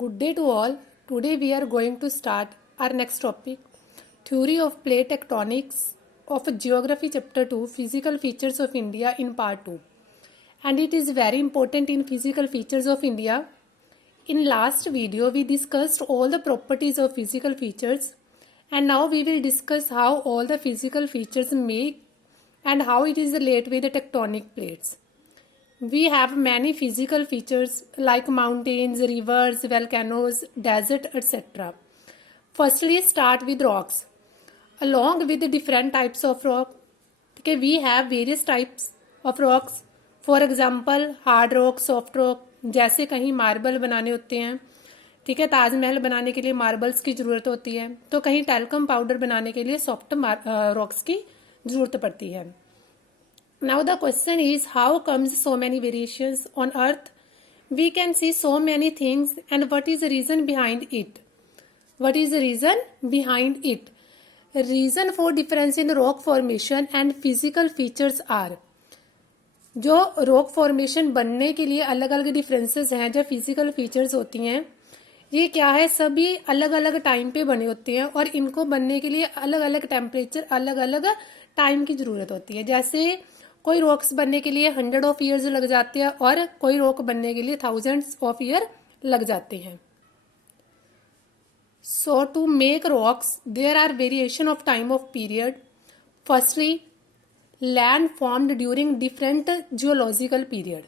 Good day to all. Today we are going to start our next topic, Theory of Plate Tectonics of Geography Chapter 2, Physical Features of India in Part 2. And it is very important in Physical Features of India. In last video we discussed all the properties of physical features, and now we will discuss how all the physical features make and how it is related with the tectonic plates. We have many physical features like mountains, rivers, volcanoes, desert, etc. Firstly, start with rocks. Along with the different types of rock, okay, we have various types of rocks. For example, hard rock, soft rock. जैसे कहीं marble बनाने होते हैं, ठीक है, ताजमहल बनाने के लिए मार्बल्स की ज़रूरत होती है, तो कहीं टैल्कम पाउडर बनाने के लिए सॉफ्ट रॉक्स की ज़रूरत पड़ती है. Now the question is, how comes so many variations on earth? We can see so many things, and what is the reason behind it? What is the reason behind it? Reason for difference in rock formation and physical features are, जो rock formation बनने के लिए अलग अलग differences हैं, जो physical features होती हैं, ये क्या है, सभी अलग अलग टाइम पे बने होते हैं और इनको बनने के लिए अलग अलग टेम्परेचर, अलग अलग टाइम की जरूरत होती है. जैसे कोई रॉक्स बनने के लिए 100 ऑफ ईयर्स लग जाते हैं और कोई रॉक बनने के लिए थाउजेंड्स ऑफ ईयर लग जाते हैं. So to make rocks there are variation of time of period. Firstly, land formed during different geological period.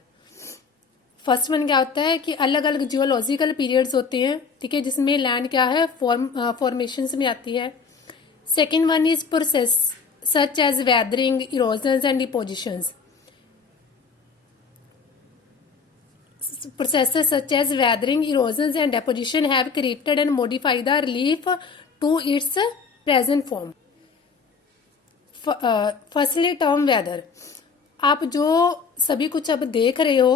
First one क्या होता है कि अलग अलग जियोलॉजिकल पीरियड्स होते हैं, ठीक है, जिसमें लैंड क्या है, फॉर्मेशंस में आती है. Second one is process such as weathering, erosions and depositions. Processes such as weathering, erosions and deposition have created and modified the relief to its present form. Firstly, term weather. आप जो सभी कुछ अब देख रहे हो,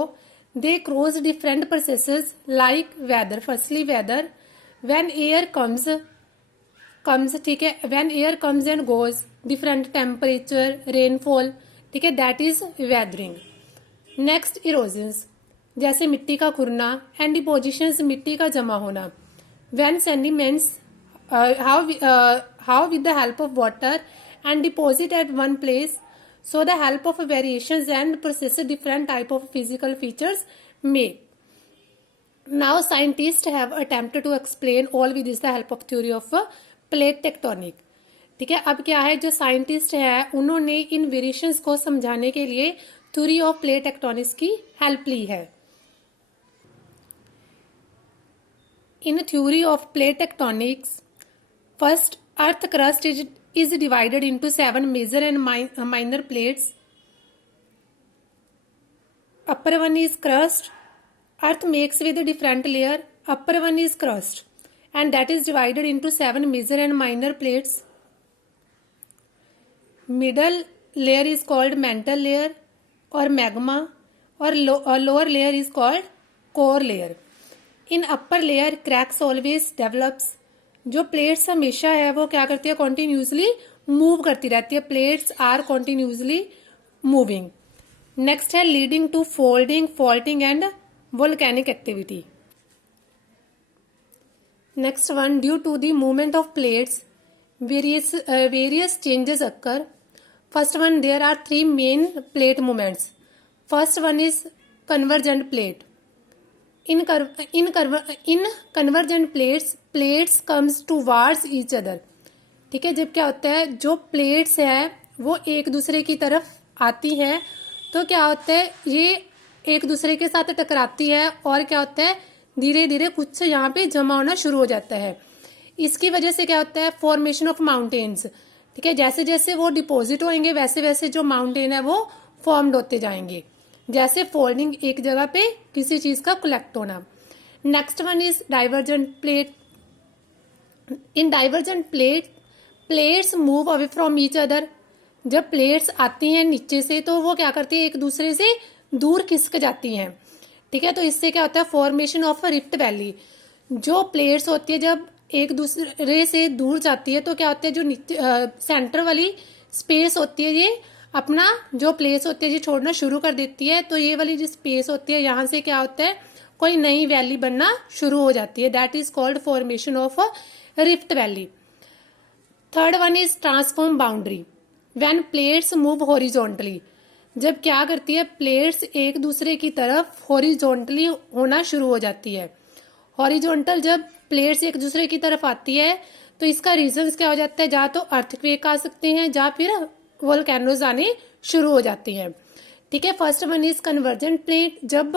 they cross different processes like weather. Firstly, weather. When air comes, ठीक है, when air comes and goes, different temperature, rainfall, ठीक है, that is weathering. Next, erosions, जैसे मिट्टी का खुरना, and depositions, मिट्टी का जमा होना. When sediments how with the help of water and deposit at one place, so the help of variations and process different type of physical features make. Now scientists have attempted to explain all with this the help of theory of plate tectonic. ठीक है, अब क्या है, जो scientist है उन्होंने इन variations को समझाने के लिए थ्योरी ऑफ प्लेट टेक्टोनिक्स की हेल्प ली है. In theory of plate tectonics, first, earth crust is divided into 7 major and minor plates. Upper one is crust. Earth makes with different layer. Upper one is crust and that is divided into 7 major and minor plates. Middle layer is called mantle layer or magma, or lower layer is called core layer. In upper layer cracks always develops. जो plates हमेशा है वो क्या करती है, continuously move करती रहती है. Plates are continuously moving. Next है leading to folding, faulting and volcanic activity. Next one, due to the movement of plates, various changes occur. First one, there are 3 main plate movements. First one is convergent plate. In convergent plates comes towards each other. ठीक है, जब क्या होता है, जो plates है वो एक दूसरे की तरफ आती हैं, तो क्या होता है, ये एक दूसरे के साथ टकराती है और क्या होता है, धीरे धीरे कुछ यहाँ पे जमा होना शुरू हो जाता है. इसकी वजह से क्या होता है, फॉर्मेशन ऑफ माउंटेन्स. ठीक है, जैसे जैसे वो डिपॉजिट होंगे वैसे वैसे जो माउंटेन है वो फॉर्म्ड होते जाएंगे. जैसे फोल्डिंग, एक जगह पे किसी चीज का कलेक्ट होना. Next one is divergent plate. In divergent plates move away from each other. जब प्लेट्स आती हैं नीचे से तो वो क्या करती है, एक दूसरे से दूर खिसक जाती हैं. ठीक है, तो इससे क्या होता है, फॉर्मेशन ऑफ रिफ्ट वैली. जो प्लेट्स होती है जब एक दूसरे से दूर जाती है तो क्या होता है, जो सेंटर वाली स्पेस होती है ये अपना जो प्लेस होती है ये छोड़ना शुरू कर देती है. तो ये वाली जो स्पेस होती है यहाँ से क्या होता है, कोई नई वैली बनना शुरू हो जाती है, that is called formation of a rift valley. Third one is transform boundary, when plates move horizontally, जब क्या करती है प्लेट्स एक दूसरे की तरफ हॉरिजॉन्टली होना शुरू हो जाती है। हॉरिजॉन्टल जब प्लेट्स एक दूसरे की तरफ आती है तो इसका रीजंस क्या हो जाता है, जहाँ तो अर्थक्वेक आ सकते हैं जहाँ फिर वोल्केनोज आने शुरू हो जाती हैं। ठीक है, first one is convergent plate, जब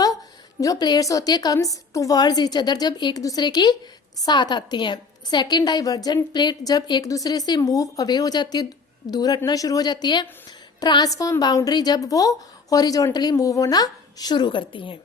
जो प्लेट्स होती है कम्स टूवर्ड्स ईच अदर, जब एक दूसरे की साथ आती हैं। सेकेंड डाइवर्जेंट प्लेट, जब एक दूसरे से मूव अवे हो जाती है, दूर हटना शुरू हो जाती है। ट्रांसफॉर्म बाउंड्री, जब वो हॉरिजॉन्टली मूव होना शुरू करती हैं।